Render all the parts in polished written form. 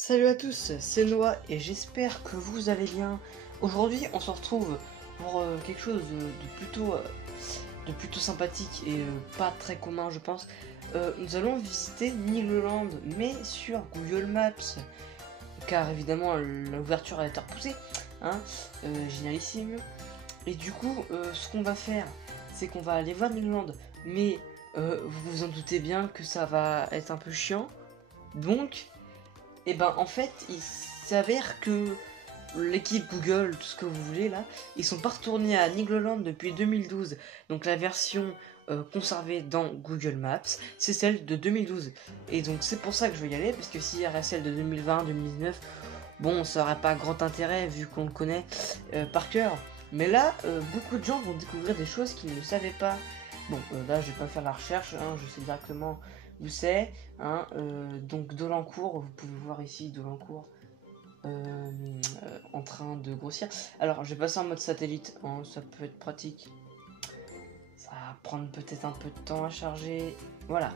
Salut à tous, c'est Noah et j'espère que vous allez bien. Aujourd'hui, on se retrouve pour quelque chose de plutôt sympathique et pas très commun, je pense. Nous allons visiter Nigloland, mais sur Google Maps, car évidemment l'ouverture a été repoussée, hein, génialissime. Et du coup, ce qu'on va faire, c'est qu'on va aller voir Nigloland, mais vous vous en doutez bien que ça va être un peu chiant, donc. Et ben en fait, il s'avère que l'équipe Google, tout ce que vous voulez là, ils sont pas retournés à Nigloland depuis 2012. Donc la version conservée dans Google Maps, c'est celle de 2012. Et donc c'est pour ça que je vais y aller, parce que s'il y aurait celle de 2020, 2019, bon, ça aurait pas grand intérêt vu qu'on le connaît par cœur. Mais là, beaucoup de gens vont découvrir des choses qu'ils ne savaient pas. Bon, là, je vais pas faire la recherche, hein, je sais directement où c'est. Hein, donc, Dolencourt, vous pouvez voir ici Dolencourt en train de grossir. Alors, je vais passer en mode satellite, hein, ça peut être pratique. Ça va prendre peut-être un peu de temps à charger. Voilà.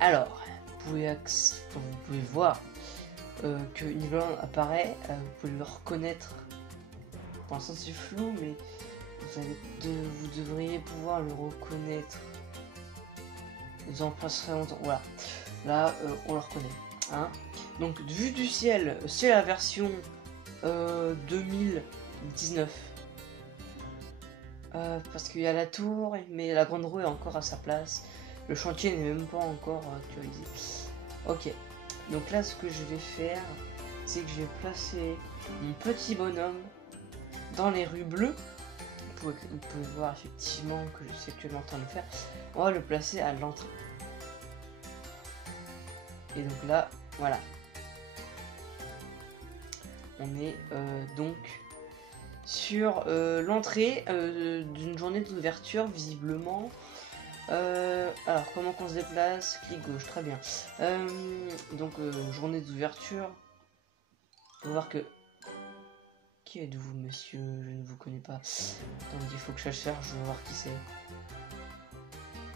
Alors, vous pouvez voir que Nigloland apparaît, vous pouvez le reconnaître. Pour l'instant, c'est flou, mais vous devriez pouvoir le reconnaître. Vous en passerez longtemps. Voilà. Là, on le reconnaît. Hein. Donc, vue du ciel, c'est la version 2019. Parce qu'il y a la tour, mais la grande roue est encore à sa place. Le chantier n'est même pas encore actualisé. Ok. Donc là, ce que je vais faire, c'est que je vais placer mon petit bonhomme dans les rues bleues. Vous pouvez voir effectivement que je suis actuellement en train de le faire. On va le placer à l'entrée. Et donc là, voilà. On est donc sur l'entrée d'une journée d'ouverture, visiblement. Alors, comment qu'on se déplace? Clic gauche, très bien. Donc, journée d'ouverture. On va voir que... Qui êtes-vous, monsieur? Je ne vous connais pas. Attendez, il faut que je cherche, je vais voir qui c'est.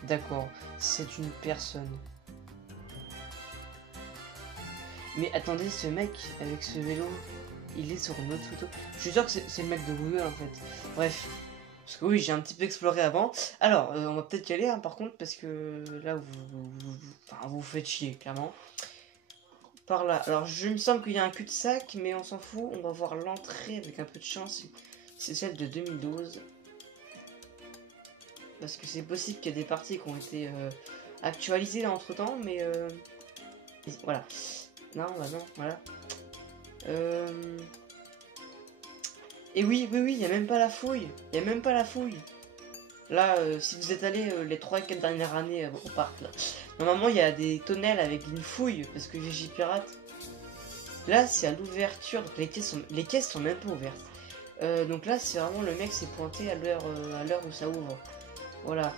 D'accord, c'est une personne. Mais attendez, ce mec avec ce vélo, il est sur une autre photo. Je suis sûr que c'est le mec de Google en fait. Bref. Parce que oui, j'ai un petit peu exploré avant. Alors, on va peut-être y aller, hein, par contre, parce que là, vous faites chier, clairement. Par là. Alors, je me semble qu'il y a un cul-de-sac, mais on s'en fout. On va voir l'entrée avec un peu de chance. C'est celle de 2012. Parce que c'est possible qu'il y ait des parties qui ont été actualisées là entre-temps, mais... voilà. Non, bah non, voilà. Et oui, il n'y a même pas la fouille. Il n'y a même pas la fouille. Là, si vous êtes allé les 3 et 4 dernières années au parc, là, normalement, il y a des tunnels avec une fouille, parce que VG Pirate. Là, c'est à l'ouverture, donc les caisses sont même pas ouvertes. Donc là, c'est vraiment le mec s'est pointé à l'heure où ça ouvre. Voilà.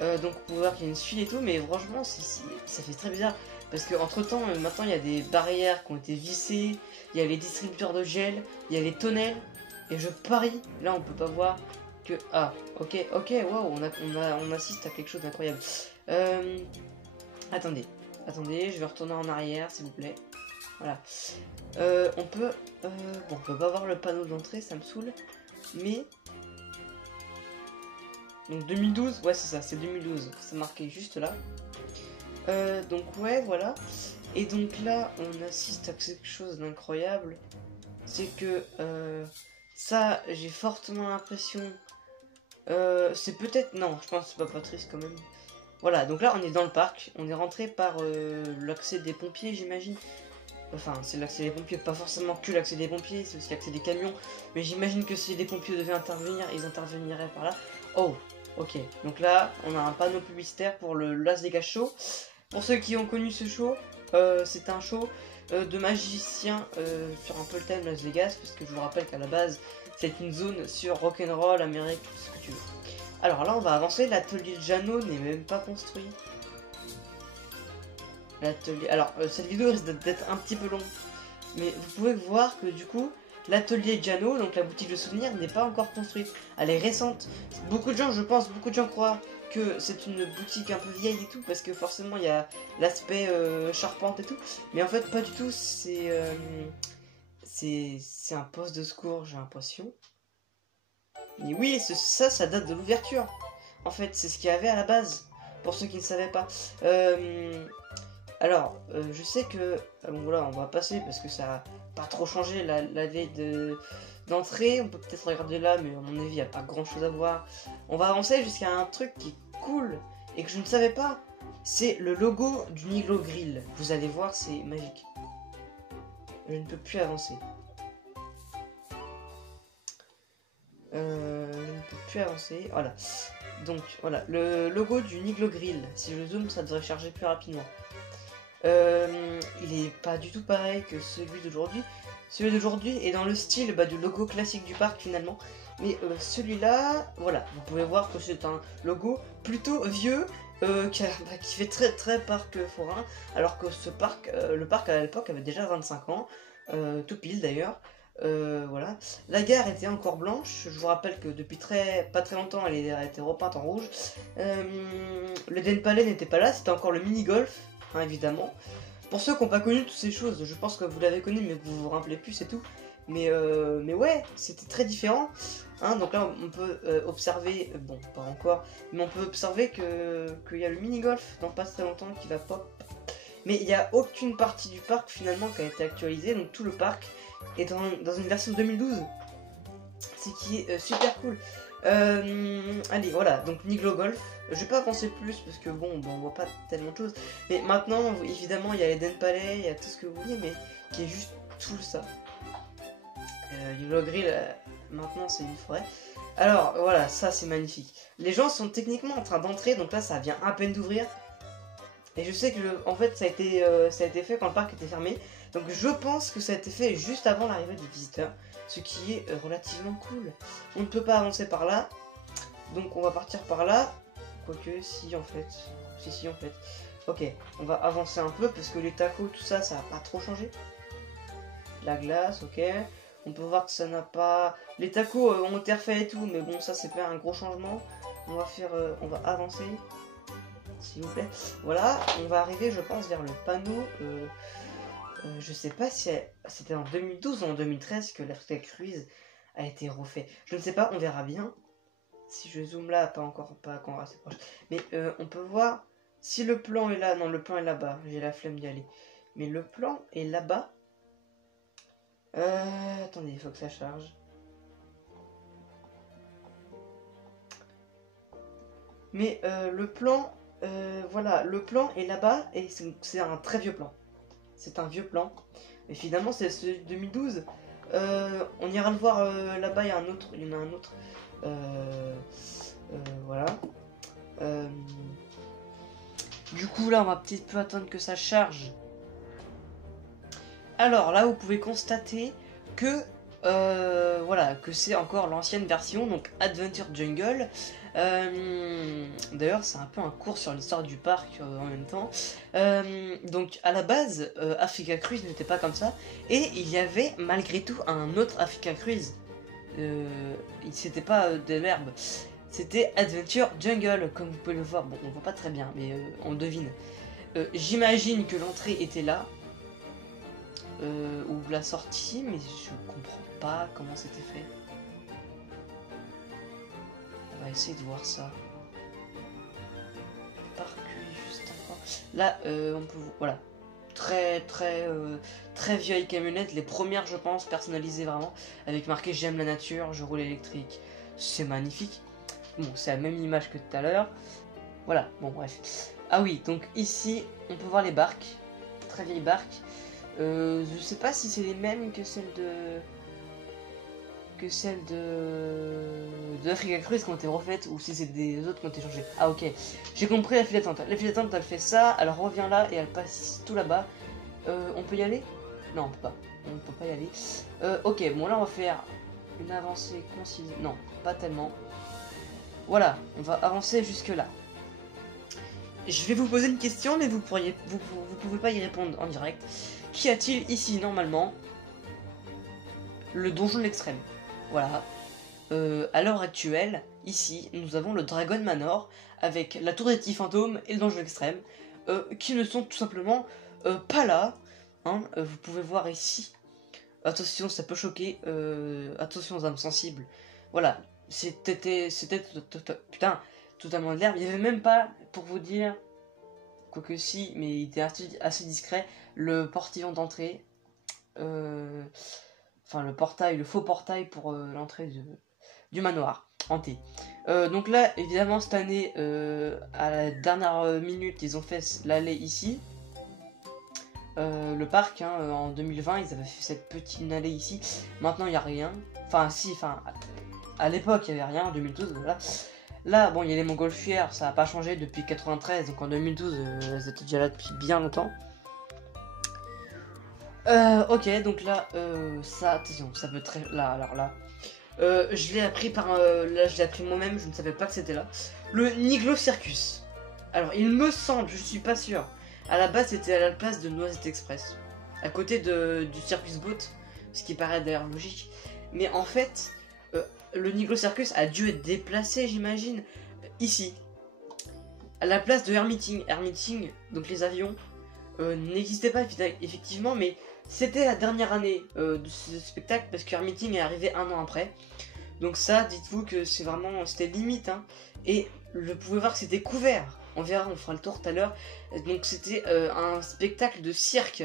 Donc, vous pouvez voir qu'il y a une suite et tout, mais franchement, ça fait très bizarre. Parce que entre temps, maintenant, il y a des barrières qui ont été vissées, il y a les distributeurs de gel, il y a les tonnels, et je parie, là, on peut pas voir que... Ah, ok, waouh, on assiste à quelque chose d'incroyable. Attendez, je vais retourner en arrière, s'il vous plaît. Voilà. On peut... bon, on peut pas voir le panneau d'entrée, ça me saoule, mais... Donc 2012, ouais c'est ça, c'est 2012, c'est marqué juste là. Donc ouais, voilà. Et donc là, on assiste à quelque chose d'incroyable. C'est que ça, j'ai fortement l'impression... c'est peut-être... Non, je pense que c'est pas Patrice quand même. Voilà, donc là, on est dans le parc. On est rentré par l'accès des pompiers, j'imagine. Enfin, c'est l'accès des pompiers, pas forcément que l'accès des pompiers, c'est aussi l'accès des camions. Mais j'imagine que si les pompiers devaient intervenir, ils interveniraient par là. Oh, ok. Donc là, on a un panneau publicitaire pour le Las Vegas Show. Pour ceux qui ont connu ce show, c'est un show de magiciens sur un peu le thème Las Vegas, parce que je vous rappelle qu'à la base, c'est une zone sur rock'n'roll, Amérique, tout ce que tu veux. Alors là, on va avancer. L'atelier de Jeannot n'est même pas construit. L'atelier. Alors, cette vidéo risque d'être un petit peu longue, mais vous pouvez voir que du coup, l'atelier Jeannot, donc la boutique de souvenirs, n'est pas encore construite. Elle est récente. Beaucoup de gens, je pense, croient que c'est une boutique un peu vieille et tout, parce que forcément il y a l'aspect charpente et tout, mais en fait pas du tout, c'est un poste de secours, j'ai l'impression. Et oui, ça date de l'ouverture. En fait, c'est ce qu'il y avait à la base, pour ceux qui ne savaient pas. Je sais que... bon, voilà, on va passer parce que ça n'a pas trop changé la veille d'entrée. On peut peut-être regarder là, mais à mon avis, il n'y a pas grand-chose à voir. On va avancer jusqu'à un truc qui est cool et que je ne savais pas. C'est le logo du Niglo Grill. Vous allez voir, c'est magique. Je ne peux plus avancer. Je ne peux plus avancer. Voilà. Donc, voilà. Le logo du Niglo Grill. Si je zoome, ça devrait charger plus rapidement. Il est pas du tout pareil que celui d'aujourd'hui. Celui d'aujourd'hui est dans le style du logo classique du parc finalement. Mais celui-là, voilà, vous pouvez voir que c'est un logo plutôt vieux qui fait très très parc forain. Alors que ce parc, le parc à l'époque avait déjà 25 ans, tout pile d'ailleurs. Voilà. La gare était encore blanche. Je vous rappelle que depuis pas très longtemps, elle a été repeinte en rouge. Le Den Palais n'était pas là, c'était encore le mini-golf. Hein, évidemment. Pour ceux qui n'ont pas connu toutes ces choses, je pense que vous l'avez connu mais que vous vous rappelez plus, c'est tout. Mais ouais, c'était très différent. Hein, donc là, on peut observer, bon, pas encore, mais on peut observer qu'il y a le mini-golf dans pas très longtemps qui va pop. Mais il n'y a aucune partie du parc finalement qui a été actualisée, donc tout le parc est dans une version 2012. Ce qui est super cool. Allez, voilà, donc Niglo Golf. Je vais pas avancer plus parce que bon, on voit pas tellement de choses. Mais maintenant, évidemment, il y a l'Eden Palais, il y a tout ce que vous voulez, mais qui est juste tout ça. Niglo Grill, maintenant c'est une forêt. Alors voilà, ça c'est magnifique. Les gens sont techniquement en train d'entrer, donc là ça vient à peine d'ouvrir. Et je sais que en fait ça a été fait quand le parc était fermé. Donc je pense que ça a été fait juste avant l'arrivée des visiteurs. Ce qui est relativement cool. On ne peut pas avancer par là. Donc on va partir par là. Quoique si en fait. Si en fait. Ok, on va avancer un peu parce que les tacos, tout ça, ça n'a pas trop changé. La glace, ok. On peut voir que ça n'a pas... Les tacos ont été refaits et tout, mais bon, ça c'est pas un gros changement. On va avancer. S'il vous plaît. Voilà, on va arriver, je pense, vers le panneau. Je sais pas si c'était en 2012 ou en 2013 que l'Africa Cruise a été refait. Je ne sais pas, on verra bien. Si je zoome là, pas encore assez proche. Mais on peut voir si le plan est là. Non, le plan est là-bas. J'ai la flemme d'y aller. Mais le plan est là-bas. Attendez, il faut que ça charge. Mais le plan, voilà, le plan est là-bas et c'est un très vieux plan. C'est un vieux plan. Et finalement, c'est celui de 2012. On ira le voir là-bas, il y en a un autre. Voilà. Du coup, là, on va un petit peu attendre que ça charge. Alors, là, vous pouvez constater que voilà, que c'est encore l'ancienne version, donc Adventure Jungle. D'ailleurs, c'est un peu un cours sur l'histoire du parc en même temps. Donc, à la base, Africa Cruise n'était pas comme ça, et il y avait malgré tout un autre Africa Cruise. C'était pas de l'herbe, c'était Adventure Jungle, comme vous pouvez le voir. Bon, on voit pas très bien, mais on devine. J'imagine que l'entrée était là. Ou la sortie, mais je comprends pas comment c'était fait. On va essayer de voir ça. Parc juste encore. Là, on peut voir. Voilà. Très vieille camionnette. Les premières, je pense, personnalisées vraiment. Avec marqué j'aime la nature, je roule électrique. C'est magnifique. Bon, c'est la même image que tout à l'heure. Voilà, bon, bref. Ah oui, donc ici, on peut voir les barques. Très vieilles barques. Je sais pas si c'est les mêmes que celles de Africa Cruise qui ont été refaites ou si c'est des autres qui ont été changées. Ah ok, j'ai compris la file d'attente. La file d'attente elle fait ça, elle revient là et elle passe tout là-bas. On peut y aller? Non, on peut pas. On ne peut pas y aller. Ok, bon là on va faire une avancée concise. Non, pas tellement. Voilà, on va avancer jusque là. Je vais vous poser une question, mais vous pouvez pas y répondre en direct. Qu'y a-t-il ici normalement? Le donjon de l'extrême. Voilà. À l'heure actuelle, ici, nous avons le Dragon Manor, avec la Tour des Petits Fantômes et le Donjon Extrême, qui ne sont tout simplement pas là. Hein. Vous pouvez voir ici. Attention, ça peut choquer. Attention aux âmes sensibles. Voilà, c'était putain, totalement de l'herbe. Il n'y avait même pas, pour vous dire, quoique si, mais il était assez discret, le portillon d'entrée. Enfin, le portail, le faux portail pour l'entrée du manoir hanté. Donc là, évidemment, cette année, à la dernière minute, ils ont fait l'allée ici. Le parc, hein, en 2020, ils avaient fait cette petite allée ici. Maintenant, il n'y a rien. Enfin, si, enfin, à l'époque, il n'y avait rien, en 2012, voilà. Là, bon, il y a les montgolfières, ça n'a pas changé depuis 93, donc en 2012, elles étaient déjà là depuis bien longtemps. Ok, donc là, ça, attention, ça peut très... Là, alors là... je l'ai appris là, je l'ai appris moi-même, je ne savais pas que c'était là. Le Niglo Circus. Alors, il me semble, je suis pas sûr. À la base, c'était à la place de Noisette Express. À côté du Circus Boat. Ce qui paraît d'ailleurs logique. Mais en fait, le Niglo Circus a dû être déplacé, j'imagine, ici. À la place de Air Meeting. Air Meeting, donc les avions, n'existaient pas effectivement, mais c'était la dernière année de ce spectacle parce que Air Meeting est arrivé un an après. Donc ça, dites-vous que c'est vraiment, c'était limite, hein. Et vous pouvez voir que c'était couvert. On verra, on fera le tour tout à l'heure. Donc c'était un spectacle de cirque.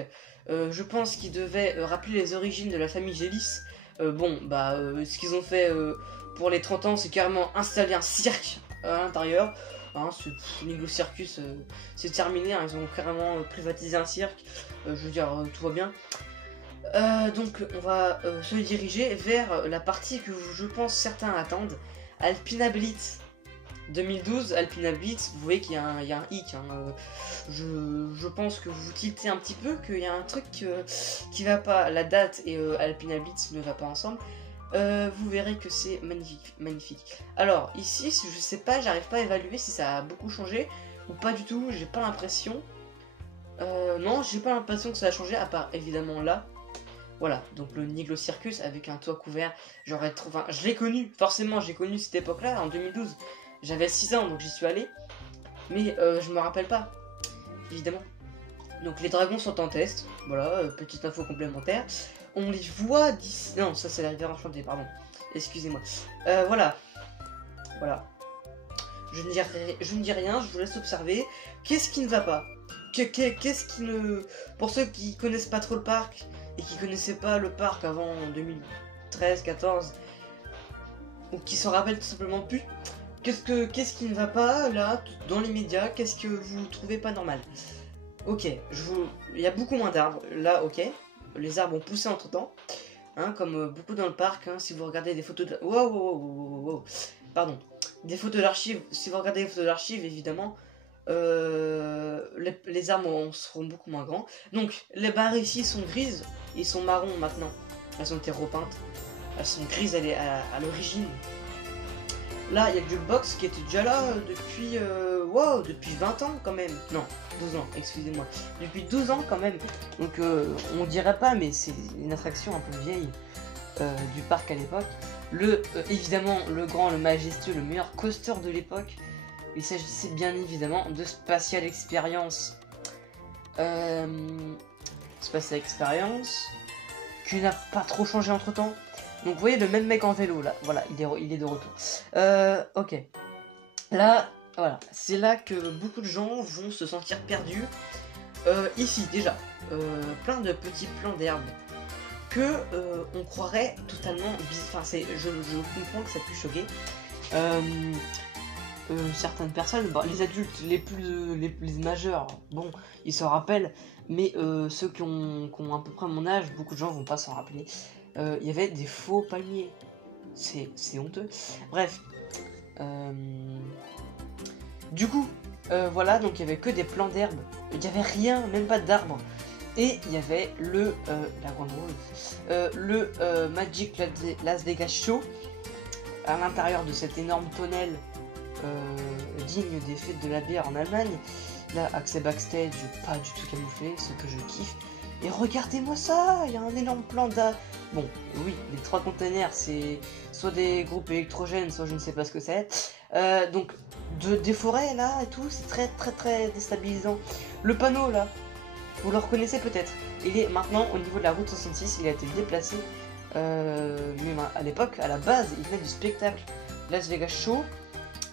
Je pense qu'il devait rappeler les origines de la famille Gélis. Bon, bah, ce qu'ils ont fait pour les 30 ans, c'est carrément installer un cirque à l'intérieur. Hein, ce Niglo Circus, c'est terminé, hein, ils ont carrément privatisé un cirque. Je veux dire, tout va bien. Donc on va se diriger vers la partie que je pense certains attendent. Alpina Blitz 2012, Alpina Blitz, vous voyez qu'il y a un hic. Hein, je pense que vous tiltez un petit peu, qu'il y a un truc qui va pas. La date et Alpina Blitz ne va pas ensemble. Vous verrez que c'est magnifique, magnifique. Alors ici, je sais pas, j'arrive pas à évaluer si ça a beaucoup changé ou pas du tout. J'ai pas l'impression. Non, j'ai pas l'impression que ça a changé, à part évidemment là. Voilà, donc le Niglo Circus avec un toit couvert. J'aurais trouvé. Enfin, je l'ai connu, forcément, j'ai connu cette époque-là en 2012. J'avais 6 ans, donc j'y suis allé. Mais je me rappelle pas, évidemment. Donc les dragons sont en test. Voilà, petite info complémentaire. On les voit d'ici. Non, ça c'est la rivière enchantée, pardon. Excusez-moi. Voilà. Voilà. Je ne dis rien, je vous laisse observer. Qu'est-ce qui ne va pas? Qu'est-ce qui ne... Pour ceux qui connaissent pas trop le parc, et qui connaissaient pas le parc avant 2013-14, ou qui s'en rappellent tout simplement plus, qu'est-ce qui ne va pas, là, dans les médias? Qu'est-ce que vous trouvez pas normal? Ok, il y a beaucoup moins d'arbres, là, ok. Les arbres ont poussé entre-temps, hein, comme beaucoup dans le parc, hein, si vous regardez des photos de... Wow. Pardon. Des photos d'archives, si vous regardez les photos d'archives, évidemment, les arbres seront beaucoup moins grands. Donc, les barres ici sont grises, ils sont marrons maintenant. Elles ont été repeintes. Elles sont grises à l'origine. Là, il y a le jukebox qui était déjà là depuis... depuis 20 ans quand même. Non, 12 ans, excusez-moi. Depuis 12 ans quand même. Donc, on dirait pas, mais c'est une attraction un peu vieille du parc à l'époque. Évidemment, le grand, le majestueux, le meilleur coaster de l'époque. Il s'agissait bien évidemment de Spatial Experience. Spatial Experience, qui n'a pas trop changé entre temps. Donc vous voyez le même mec en vélo là, voilà, il est de retour. Ok. Là, voilà, c'est là que beaucoup de gens vont se sentir perdus. Ici déjà, plein de petits plants d'herbe que on croirait totalement... Enfin, je comprends que ça puisse choquer. Certaines personnes, bah, les adultes les plus majeurs, bon, ils s'en rappellent, mais ceux qui ont à peu près mon âge, beaucoup de gens vont pas s'en rappeler. Il y avait des faux palmiers, c'est honteux. Bref, du coup, voilà, donc il y avait que des plants d'herbe, il y avait rien, même pas d'arbres. Et il y avait la grande rose, Magic Las Vegas Show à l'intérieur de cet énorme tunnel. Digne des fêtes de la bière en Allemagne. Là, accès backstage, pas du tout camouflé, ce que je kiffe. Et regardez-moi ça, il y a un énorme plan Bon, oui, les 3 containers, c'est soit des groupes électrogènes, soit je ne sais pas ce que c'est. Donc, des forêts, là, et tout, c'est très déstabilisant. Le panneau, là, vous le reconnaissez peut-être. Il est maintenant au niveau de la route 66, il a été déplacé. Mais à l'époque, à la base, il venait du spectacle Las Vegas Show.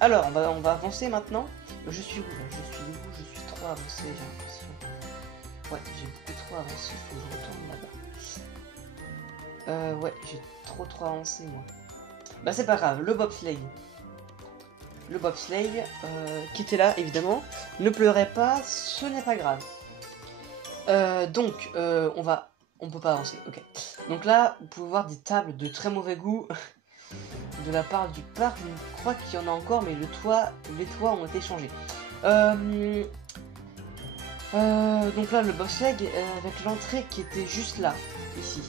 Alors, on va avancer maintenant. Je suis où là? Je suis trop avancé, j'ai l'impression. Ouais, j'ai beaucoup trop avancé, faut que je retourne là-bas. Ouais, j'ai trop avancé, moi. Bah, c'est pas grave, le bobsleigh. Le bobsleigh, qui était là, évidemment. Ne pleurez pas, ce n'est pas grave. Donc, on peut pas avancer, ok. Donc là, vous pouvez voir des tables de très mauvais goût de la part du parc. Je crois qu'il y en a encore, mais les toits ont été changés. Donc là, le bobsleigh avec l'entrée qui était juste là, ici.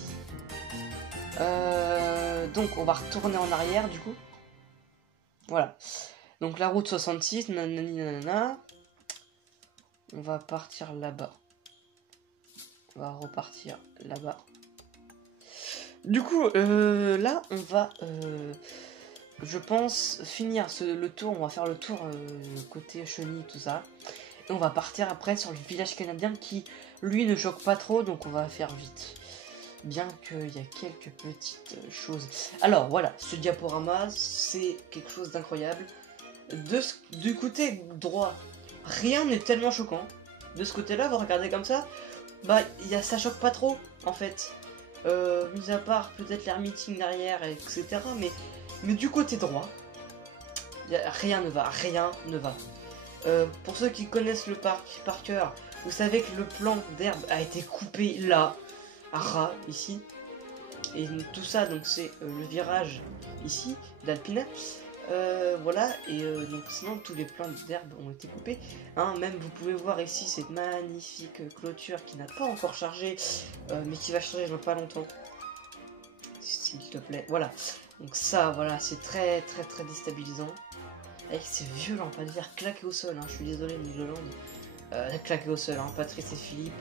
Donc on va retourner en arrière du coup. Voilà. Donc la route 66, nanani nanana. On va partir là-bas. On va repartir là-bas. Du coup, là, on va, je pense, finir le tour. On va faire le tour côté chenille, tout ça. Et on va partir après sur le village canadien qui, lui, ne choque pas trop. Donc on va faire vite. Bien qu'il y a quelques petites choses. Alors, voilà, ce diaporama, c'est quelque chose d'incroyable. Du côté droit, rien n'est tellement choquant. De ce côté-là, vous regardez comme ça, bah, ça choque pas trop, en fait. Mis à part peut-être l'air meeting derrière, etc. Mais du côté droit, rien ne va. Pour ceux qui connaissent le parc par cœur, vous savez que le plan d'herbe a été coupé là, à ras, ici. Et tout ça, donc c'est le virage ici, d'Alpina. Voilà, et donc sinon tous les plants d'herbe ont été coupés. Hein, même vous pouvez voir ici cette magnifique clôture qui n'a pas encore chargé, mais qui va charger dans pas longtemps. S'il te plaît, voilà. Donc ça, voilà, c'est très déstabilisant. Avec ces vieux lampadaires claqués au sol, hein. Je suis désolé, Niloland. Claqués au sol, hein. Patrice et Philippe,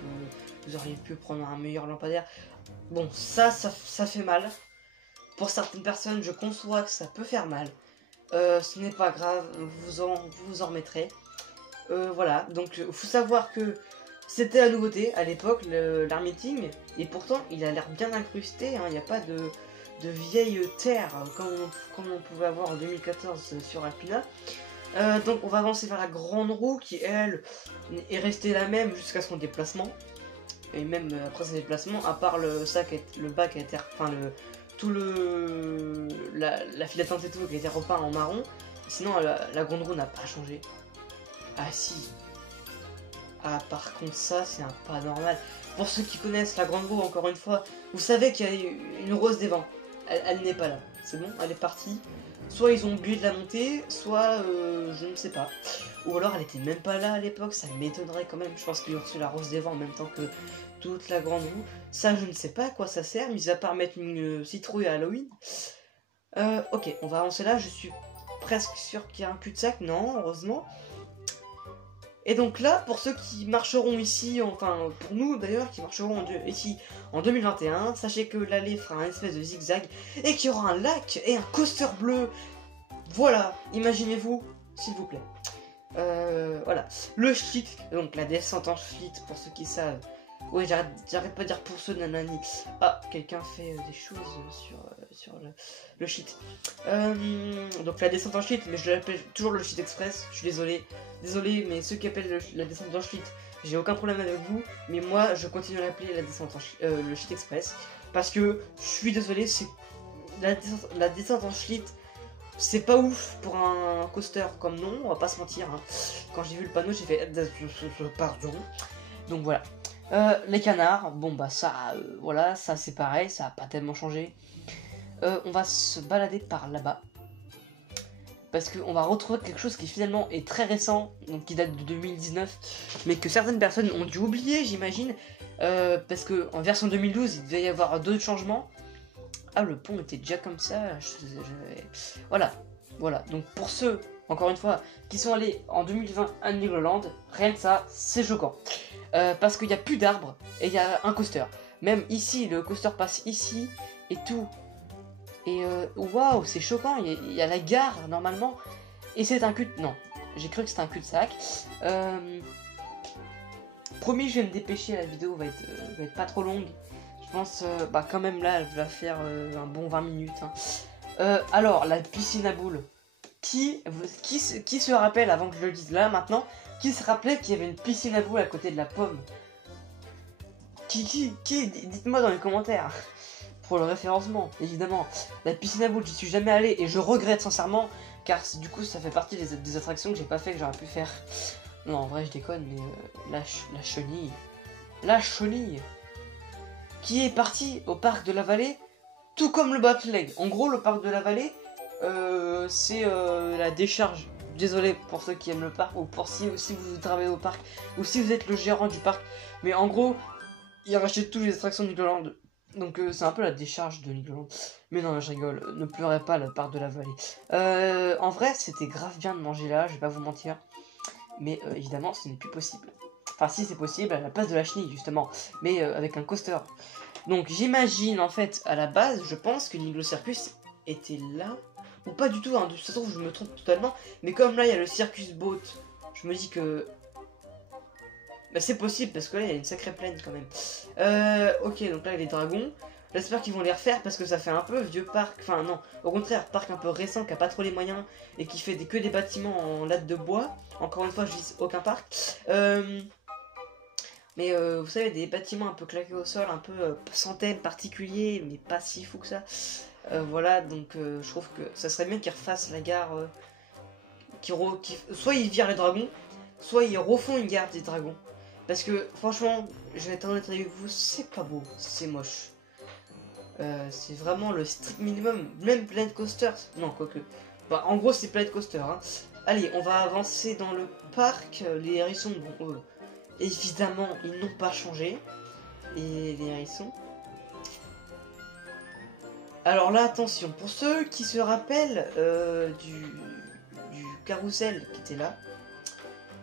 vous auriez pu prendre un meilleur lampadaire. Bon, ça fait mal. Pour certaines personnes, je conçois que ça peut faire mal. Ce n'est pas grave, vous en remettrez. Voilà, donc faut savoir que c'était la nouveauté à l'époque, l'art meeting, et pourtant il a l'air bien incrusté, hein, il n'y a pas de vieille terre comme on pouvait avoir en 2014 sur Alpina. Donc on va avancer vers la grande roue qui elle est restée la même jusqu'à son déplacement. Et même après son déplacement, à part le bas qui a été, enfin la file d'attente et tout qui a été repeint en marron. Sinon la grande roue n'a pas changé. Ah si. Ah par contre ça c'est un pas normal. Pour ceux qui connaissent la grande roue, encore une fois, vous savez qu'il y a une rose des vents. Elle n'est pas là. C'est bon, elle est partie. Soit ils ont oublié de la monter, soit je ne sais pas. Ou alors elle était même pas là à l'époque, ça m'étonnerait quand même. Je pense qu'ils ont reçu la rose des vents en même temps que toute la grande roue. Ça je ne sais pas à quoi ça sert, mis à part mettre une citrouille à Halloween. Ok, on va avancer là, je suis presque sûr qu'il y a un cul-de-sac, non, heureusement. Et donc là, pour ceux qui marcheront ici, enfin pour nous d'ailleurs, qui marcheront ici en 2021, sachez que l'allée fera un espèce de zigzag et qu'il y aura un lac et un coaster bleu. Voilà, imaginez-vous, s'il vous plaît. Voilà, le shit, donc la descente en shit, pour ceux qui savent. Oui, j'arrête pas de dire pour ceux, nanani. Ah, quelqu'un fait des choses sur le shit. Donc la descente en shit, mais je l'appelle toujours le shit express, je suis désolé, mais ceux qui appellent la descente en shit, j'ai aucun problème avec vous, mais moi je continue à l'appeler la descente en le shit express, parce que je suis désolé, c'est la descente en shit, c'est pas ouf pour un coaster comme nom, on va pas se mentir. Hein. Quand j'ai vu le panneau, j'ai fait pardon. Donc voilà. Les canards, bon bah ça, voilà, ça c'est pareil, ça a pas tellement changé. On va se balader par là-bas. Parce qu'on va retrouver quelque chose qui finalement est très récent, donc qui date de 2019, mais que certaines personnes ont dû oublier, j'imagine. Parce qu'en version 2012, il devait y avoir d'autres changements. Ah, le pont était déjà comme ça. Voilà. Donc pour ceux, encore une fois, qui sont allés en 2020 à Niloland, rien que ça, c'est choquant. Parce qu'il n'y a plus d'arbres et il y a un coaster. Même ici, le coaster passe ici et tout. Et waouh, c'est choquant, il y a la gare normalement. Et c'est un cul... Non, j'ai cru que c'était un cul-de-sac. Promis, je vais me dépêcher, la vidéo va être pas trop longue. Je pense, bah quand même là, elle va faire un bon 20 minutes. Hein. Alors, la piscine à boules. Qui se rappelle, avant que je le dise là, maintenant, qui se rappelait qu'il y avait une piscine à boules à côté de la pomme? Dites-moi dans les commentaires. Pour le référencement, évidemment. La piscine à boules, j'y suis jamais allé et je regrette sincèrement, car du coup, ça fait partie des attractions que j'ai pas fait, que j'aurais pu faire. Non, en vrai, je déconne, mais la chenille. La chenille qui est partie au parc de la Vallée, tout comme le bobsleigh. En gros, le parc de la Vallée, c'est la décharge. Désolé pour ceux qui aiment le parc, ou pour si vous travaillez au parc, ou si vous êtes le gérant du parc. Mais en gros, il rachète toutes les attractions de Legoland. Donc c'est un peu la décharge de Legoland. Mais non, je rigole, ne pleurez pas, le parc de la Vallée. En vrai, c'était grave bien de manger là, je vais pas vous mentir. Mais évidemment, ce n'est plus possible. Enfin, si c'est possible, à la place de la chenille, justement. Mais avec un coaster. Donc j'imagine, en fait, à la base, je pense que l'Iglo Circus était là. Ou pas du tout, hein, de toute façon, je me trompe totalement. Mais comme là, il y a le Circus Boat, je me dis que... Bah c'est possible, parce que là, il y a une sacrée plaine, quand même. Ok, donc là, il y a les dragons. J'espère qu'ils vont les refaire, parce que ça fait un peu vieux parc. Enfin, non, au contraire, parc un peu récent, qui a pas trop les moyens, et qui fait que des bâtiments en latte de bois. Encore une fois, je vise aucun parc. Mais vous savez, des bâtiments un peu claqués au sol, un peu sans thème particulier, mais pas si fou que ça. Voilà, donc je trouve que ça serait bien qu'ils refassent la gare. Soit ils virent les dragons, soit ils refont une gare des dragons. Parce que franchement, je vais être honnête avec vous, c'est pas beau, c'est moche. C'est vraiment le strict minimum, même Planet Coaster. Non, quoique. Bah, en gros, c'est Planet Coaster. Hein. Allez, on va avancer dans le parc. Les hérissons, bon, évidemment, ils n'ont pas changé. Et les hérissons. Alors là, attention, pour ceux qui se rappellent du carrousel qui était là,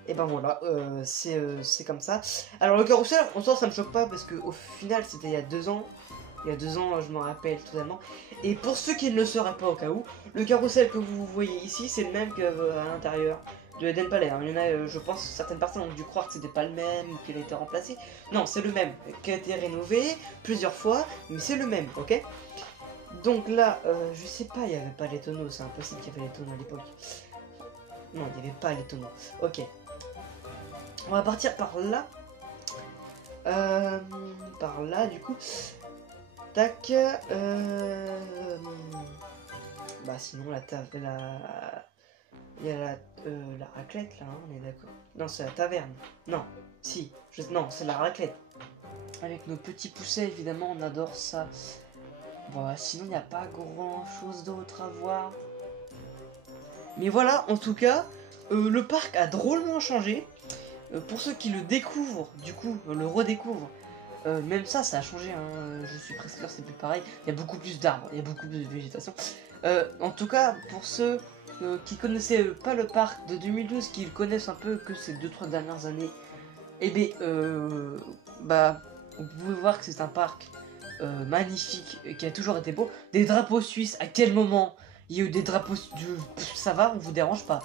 et ben voilà, c'est comme ça. Alors le carrousel, en soi, ça me choque pas parce qu'au final, c'était il y a 2 ans. Il y a 2 ans, je m'en rappelle totalement. Et pour ceux qui ne le sauraient pas au cas où, le carrousel que vous voyez ici, c'est le même qu'à l'intérieur de Eden Palais. Hein. Il y en a, je pense, certaines personnes ont dû croire que c'était pas le même ou qu'il a été remplacé. Non, c'est le même, qui a été rénové plusieurs fois, mais c'est le même, ok? Donc là, je sais pas, il n'y avait pas les tonneaux, c'est impossible qu'il y avait les tonneaux à l'époque. Non, il n'y avait pas les tonneaux. Ok. On va partir par là. Par là, du coup. Tac. Bah sinon, il y a la raclette, là, hein, on est d'accord. Non, c'est la taverne. Non, si. Non, c'est la raclette. Avec nos petits poussets, évidemment, on adore ça. Bon, sinon, il n'y a pas grand-chose d'autre à voir. Mais voilà, en tout cas, le parc a drôlement changé. Pour ceux qui le découvrent, du coup, le redécouvrent, même ça a changé. Hein, je suis presque sûr, c'est plus pareil. Il y a beaucoup plus d'arbres, il y a beaucoup plus de végétation. En tout cas, pour ceux qui connaissaient pas le parc de 2012, qui le connaissent un peu que ces 2-3 dernières années, eh bien, bah, vous pouvez voir que c'est un parc magnifique, qui a toujours été beau. Des drapeaux suisses, à quel moment il y a eu des drapeaux... Ça va, on vous dérange pas?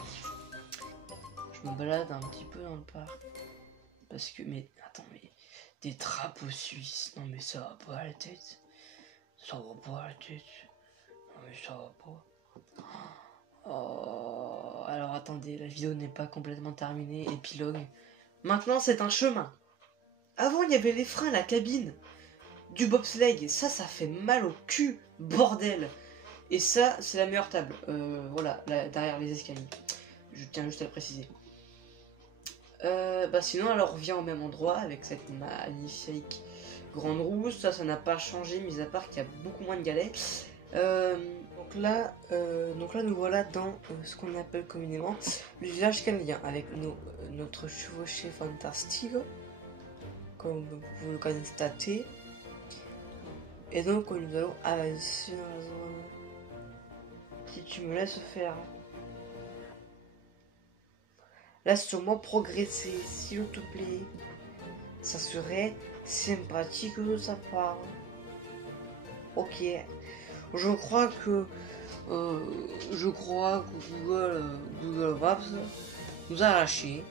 Je me balade un petit peu dans le parc. Parce que, mais, attends, mais... Des drapeaux suisses, non mais ça va pas à la tête. Ça va pas à la tête. Non mais ça va pas. Oh, alors attendez, la vidéo n'est pas complètement terminée, épilogue. Maintenant c'est un chemin. Avant il y avait les freins, la cabine du bobsleigh, ça fait mal au cul, bordel. Et ça c'est la meilleure table, voilà, là, derrière les escaliers. Je tiens juste à le préciser. Bah sinon alors on revient au même endroit avec cette magnifique grande roue. Ça n'a pas changé, mis à part qu'il y a beaucoup moins de galets. Donc là nous voilà dans ce qu'on appelle communément le village canadien avec notre chevauché fantastico, comme vous le constatez. Et donc nous allons avancer dans la zone. Si tu me laisses faire. Laisse-moi progresser, s'il te plaît. Ça serait sympathique de sa part. Ok. Je crois que Google Maps nous a lâché.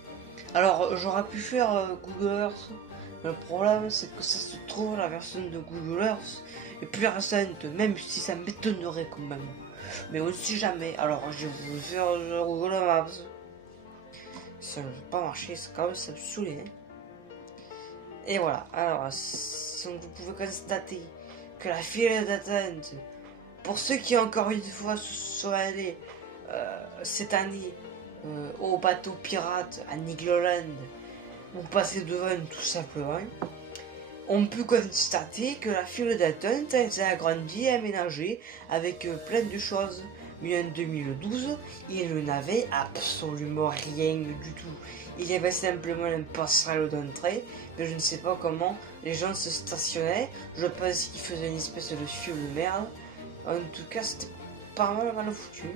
Alors j'aurais pu faire Google Earth. Mais le problème c'est que ça se trouve la version de Google Earth est plus récente, même si ça m'étonnerait quand même. Mais on sait jamais. Alors j'ai voulu faire Google Maps. Ça n'a pas marché, c'est quand même ça me saoulait. Hein. Et voilà. Alors donc vous pouvez constater que la file d'attente, pour ceux qui encore une fois se sont allés cette année au bateau pirate à Nigloland, ou passer devant tout simplement, on peut constater que la file d'attente a été agrandie et aménagée avec plein de choses. Mais en 2012, il n'avait absolument rien du tout. Il y avait simplement un passerelle d'entrée, mais je ne sais pas comment les gens se stationnaient. Je pense qu'ils faisaient une espèce de file de merde. En tout cas, c'était pas mal foutu.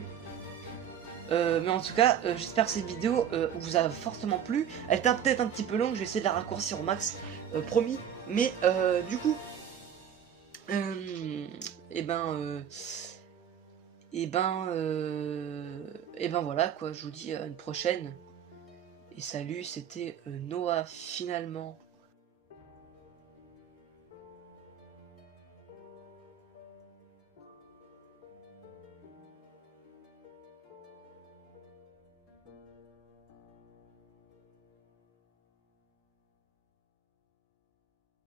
Mais en tout cas, j'espère que cette vidéo vous a fortement plu. Elle était peut-être un petit peu longue, je vais essayer de la raccourcir au max, promis. Mais du coup, voilà quoi, je vous dis à une prochaine. Et salut, c'était Noah finalement.